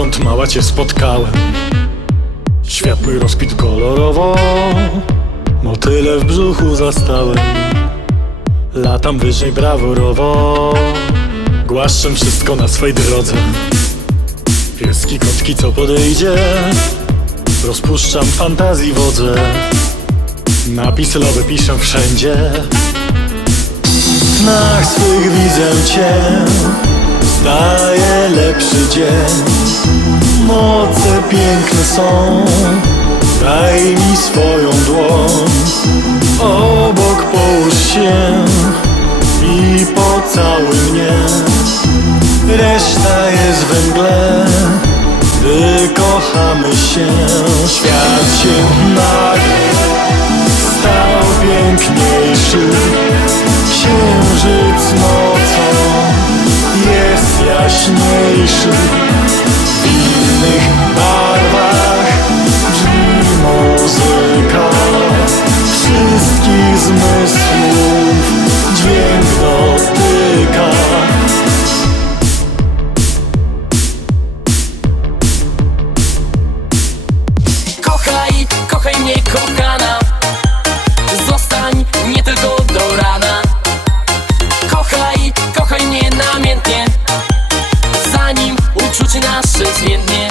Anioła cię spotkałem? Świat mój rozpit kolorowo. Motyle w brzuchu zastałem. Latam wyżej brawurowo. Głaszczę wszystko na swej drodze. Pieski, kotki, co podejdzie? Rozpuszczam fantazji wodze. Napis lowy piszę wszędzie. W snach swych widzę Cię. Staje lepszy dzień Moce piękne są. Daj mi swoją dłoń. Obok połóż się I pocałuj mnie Reszta jest we mgle Gdy kochamy się. Świat się nagle Stał piękniejszy. Księżyc nocą Jest jaśniejszy kochana Zostań nie tylko do rana. Kochaj, kochaj mnie namiętnie Zanim uczucie nasze zmiętnie.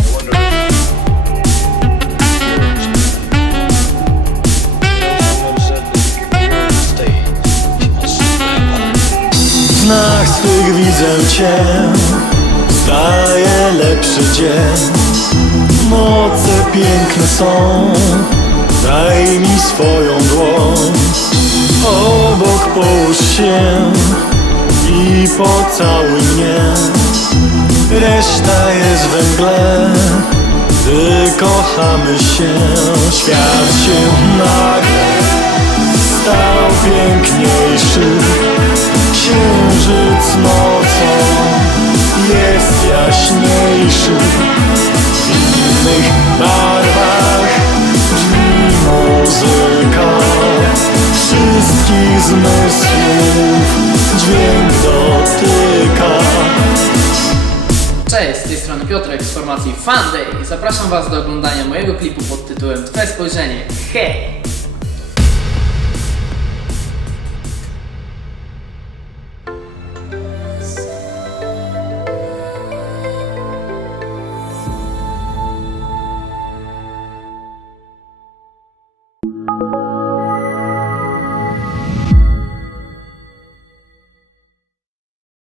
W snach swych widzę Cię Staje lepszy dzień. Moce piękne są Daj mi swoją dłoń. Obok połóż się I pocałuj mnie. Reszta jest we mgle Gdy kochamy się. Świat się nagle Stał piękniejszy Księżyc nocą jest jaśniejszy. W innych Wszystkich zmysłów dźwięk dotyka Cześć, z tej strony Piotrek z formacji Funday i zapraszam Was do oglądania mojego klipu pod tytułem Twe spojrzenie. Hej!